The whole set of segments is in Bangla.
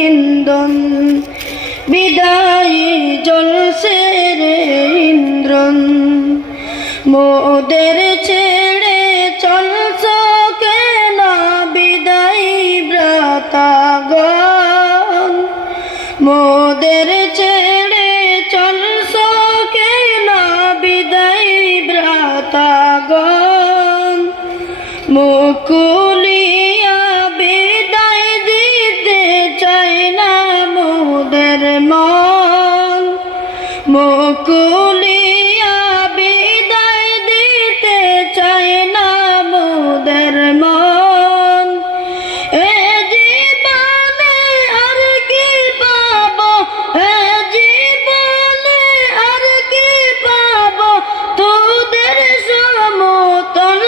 ইন্ধন বিদায়ী জ্বলছে রে ইন্দ্রন মোদের ছেড়ে চলছ কেন বিদায়ী ভ্রাতাগণ মোদের ছেড়ে চলছ কেন বিদায়ী ভ্রাতাগণ মুকুলিয়া বিদায় দিতে চাই না মোদের মন মুকুলিয়া বিদায় দিতে চাই না মোদের মন এ জীবনে আর কি পাবো এ জীবনে আর কি পাবো তোদের সমতল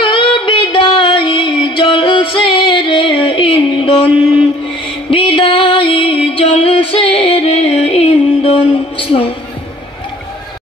বিদায়ী জ্বলছে রে ইন্ধন বিদায়